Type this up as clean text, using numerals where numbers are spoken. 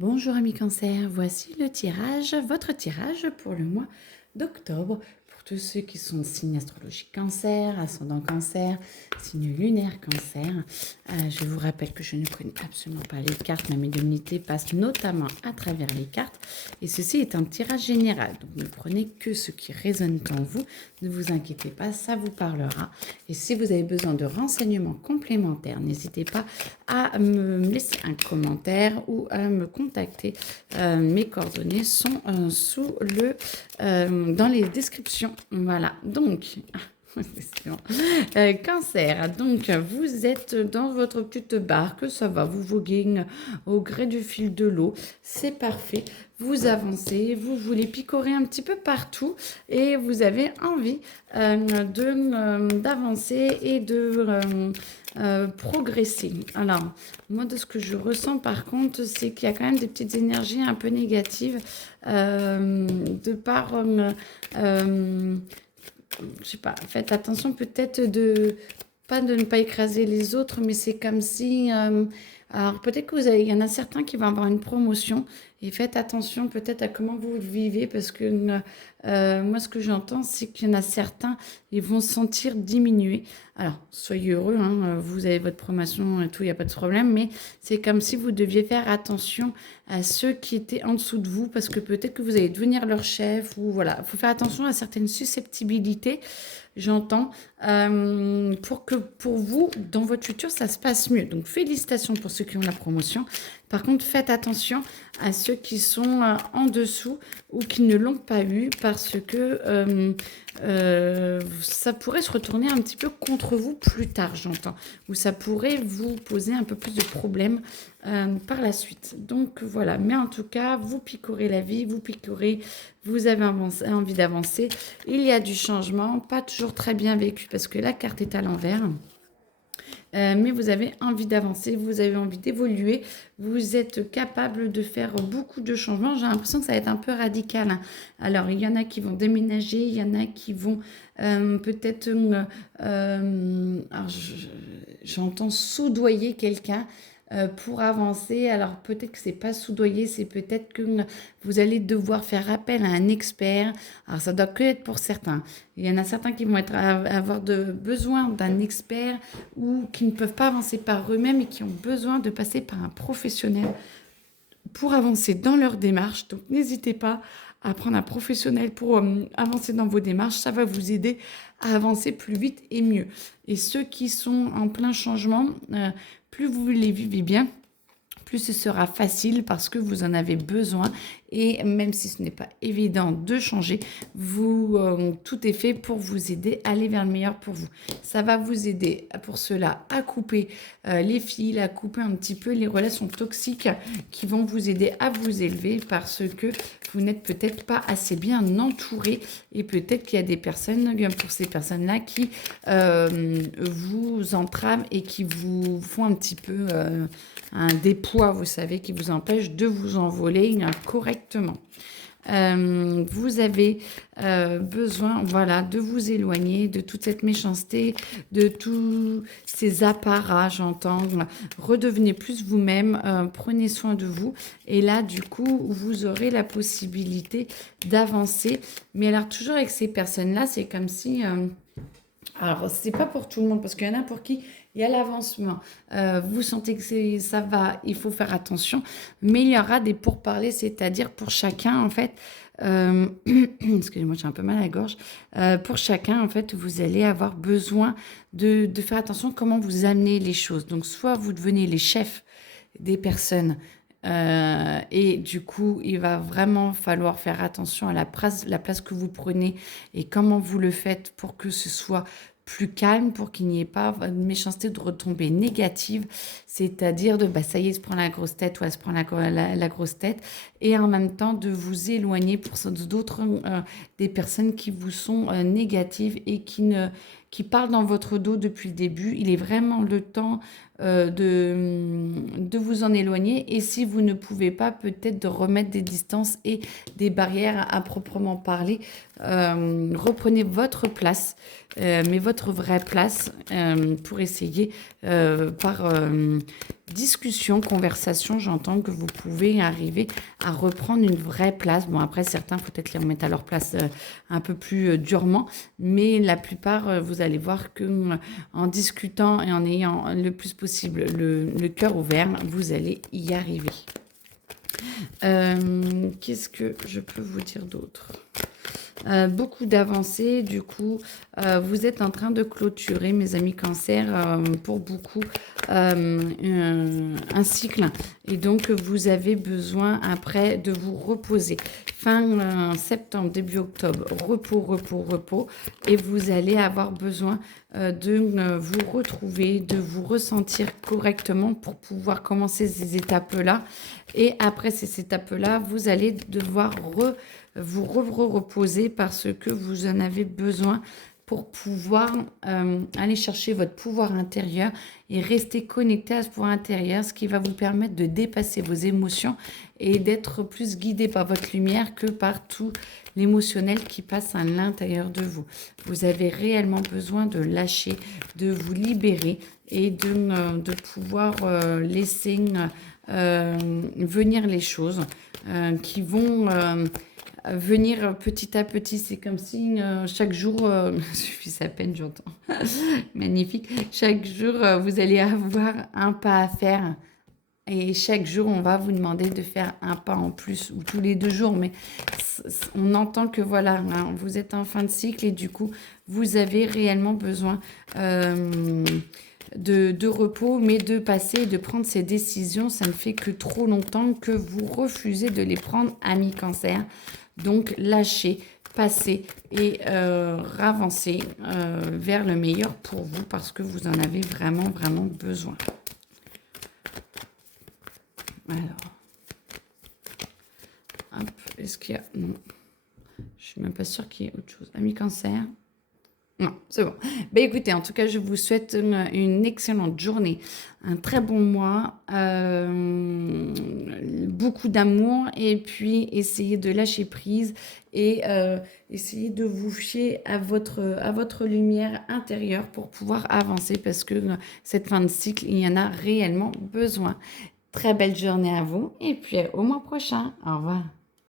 Bonjour amis cancer, voici le tirage, votre tirage pour le mois d'octobre. Pour tous ceux qui sont signe astrologique cancer, ascendant cancer, signe lunaire cancer. Je vous rappelle que je ne connais absolument pas les cartes, ma médiumnité passe notamment à travers les cartes. Et ceci est un tirage général, donc ne prenez que ce qui résonne en vous. Ne vous inquiétez pas, ça vous parlera. Et si vous avez besoin de renseignements complémentaires, n'hésitez pas à me laisser un commentaire ou à me contacter. Mes coordonnées sont dans les descriptions. Voilà, donc... Cancer, donc vous êtes dans votre petite barque, ça va, vous voguez au gré du fil de l'eau, c'est parfait, vous avancez, vous voulez picorer un petit peu partout et vous avez envie d'avancer et de progresser. Alors, moi de ce que je ressens par contre, c'est qu'il y a quand même des petites énergies un peu négatives de par... je sais pas, faites attention peut-être pas de ne pas écraser les autres, mais c'est comme si, alors peut-être il y en a certains qui vont avoir une promotion et faites attention peut-être à comment vous le vivez parce que moi ce que j'entends c'est qu'il y en a certains, ils vont se sentir diminués. Alors soyez heureux, hein, vous avez votre promotion et tout, il n'y a pas de problème, mais c'est comme si vous deviez faire attention à ceux qui étaient en dessous de vous parce que peut-être que vous allez devenir leur chef ou voilà, il faut faire attention à certaines susceptibilités, j'entends, pour que pour vous, dans votre futur, ça se passe mieux. Donc félicitations pour ceux qui ont la promotion. Par contre, faites attention à ceux qui sont en dessous ou qui ne l'ont pas eu parce que ça pourrait se retourner un petit peu contre vous plus tard, j'entends. Ou ça pourrait vous poser un peu plus de problèmes par la suite. Donc voilà, mais en tout cas, vous picorez la vie, vous picorez, vous avez envie d'avancer. Il y a du changement, pas toujours très bien vécu parce que la carte est à l'envers. Mais vous avez envie d'avancer, vous avez envie d'évoluer, vous êtes capable de faire beaucoup de changements. J'ai l'impression que ça va être un peu radical, hein. Alors, il y en a qui vont déménager, il y en a qui vont peut-être, j'entends soudoyer quelqu'un pour avancer. Alors peut-être que c'est pas soudoyer, c'est peut-être que vous allez devoir faire appel à un expert. Alors ça doit que être pour certains. Il y en a certains qui vont avoir besoin d'un expert ou qui ne peuvent pas avancer par eux-mêmes et qui ont besoin de passer par un professionnel pour avancer dans leur démarche. Donc n'hésitez pas à prendre un professionnel pour avancer dans vos démarches. Ça va vous aider à avancer plus vite et mieux. Et ceux qui sont en plein changement, plus vous les vivez bien, plus ce sera facile parce que vous en avez besoin. Et même si ce n'est pas évident de changer, tout est fait pour vous aider à aller vers le meilleur pour vous. Ça va vous aider pour cela à couper les fils, à couper un petit peu les relations toxiques qui vont vous aider à vous élever parce que vous n'êtes peut-être pas assez bien entouré et peut-être qu'il y a des personnes, pour ces personnes-là, qui vous entrament et qui vous font un petit peu des poids, vous savez, qui vous empêchent de vous envoler correctement. Vous avez besoin, voilà, de vous éloigner de toute cette méchanceté, de tous ces apparats, j'entends. Redevenez plus vous-même, prenez soin de vous. Et là, du coup, vous aurez la possibilité d'avancer. Mais alors, toujours avec ces personnes-là, c'est comme si... alors, c'est pas pour tout le monde, parce qu'il y en a pour qui il y a l'avancement. Vous sentez que ça va, il faut faire attention. Mais il y aura des pourparlers, c'est-à-dire pour chacun, en fait, excusez-moi, j'ai un peu mal à la gorge. Pour chacun, en fait, vous allez avoir besoin de faire attention à comment vous amenez les choses. Donc, soit vous devenez les chefs des personnes, et du coup, il va vraiment falloir faire attention à la place que vous prenez et comment vous le faites pour que ce soit plus calme, pour qu'il n'y ait pas de méchanceté, de retombées négatives, c'est-à-dire ça y est, se prend la grosse tête ou elle se prend la grosse tête, et en même temps de vous éloigner pour d'autres, des personnes qui vous sont négatives et qui parlent dans votre dos depuis le début. Il est vraiment le temps de vous en éloigner. Et si vous ne pouvez pas, peut-être de remettre des distances et des barrières à proprement parler. Reprenez votre place, mais votre vraie place pour essayer discussion, conversation, j'entends que vous pouvez arriver à reprendre une vraie place. Bon, après, certains, peut-être les remettre à leur place un peu plus durement, mais la plupart, vous allez voir que en discutant et en ayant le plus possible le cœur ouvert, vous allez y arriver. Qu'est-ce que je peux vous dire d'autre ? Beaucoup d'avancées, du coup, vous êtes en train de clôturer, mes amis Cancer, pour beaucoup, un cycle. Et donc, vous avez besoin après de vous reposer. Fin septembre, début octobre, repos, repos, repos. Et vous allez avoir besoin de vous retrouver, de vous ressentir correctement pour pouvoir commencer ces étapes-là. Et après ces étapes-là, vous allez devoir vous reposer parce que vous en avez besoin pour pouvoir aller chercher votre pouvoir intérieur et rester connecté à ce pouvoir intérieur, ce qui va vous permettre de dépasser vos émotions et d'être plus guidé par votre lumière que par tout l'émotionnel qui passe à l'intérieur de vous. Vous avez réellement besoin de lâcher, de vous libérer et de pouvoir laisser venir les choses qui vont venir petit à petit. C'est comme si chaque jour, suffit sa peine, j'entends. Magnifique. Chaque jour, vous allez avoir un pas à faire. Et chaque jour, on va vous demander de faire un pas en plus, ou tous les 2 jours. Mais on entend que voilà, hein, vous êtes en fin de cycle et du coup, vous avez réellement besoin de repos, mais de passer et de prendre ces décisions. Ça ne fait que trop longtemps que vous refusez de les prendre, amis Cancer. Donc, lâchez, passez et ravancez vers le meilleur pour vous parce que vous en avez vraiment, vraiment besoin. Alors, hop, est-ce qu'il y a... Non, je ne suis même pas sûre qu'il y ait autre chose. Amis Cancer. Non, c'est bon. Ben écoutez, en tout cas, je vous souhaite une excellente journée, un très bon mois, beaucoup d'amour et puis essayez de lâcher prise et essayez de vous fier à votre lumière intérieure pour pouvoir avancer parce que cette fin de cycle, il y en a réellement besoin. Très belle journée à vous et puis au mois prochain. Au revoir.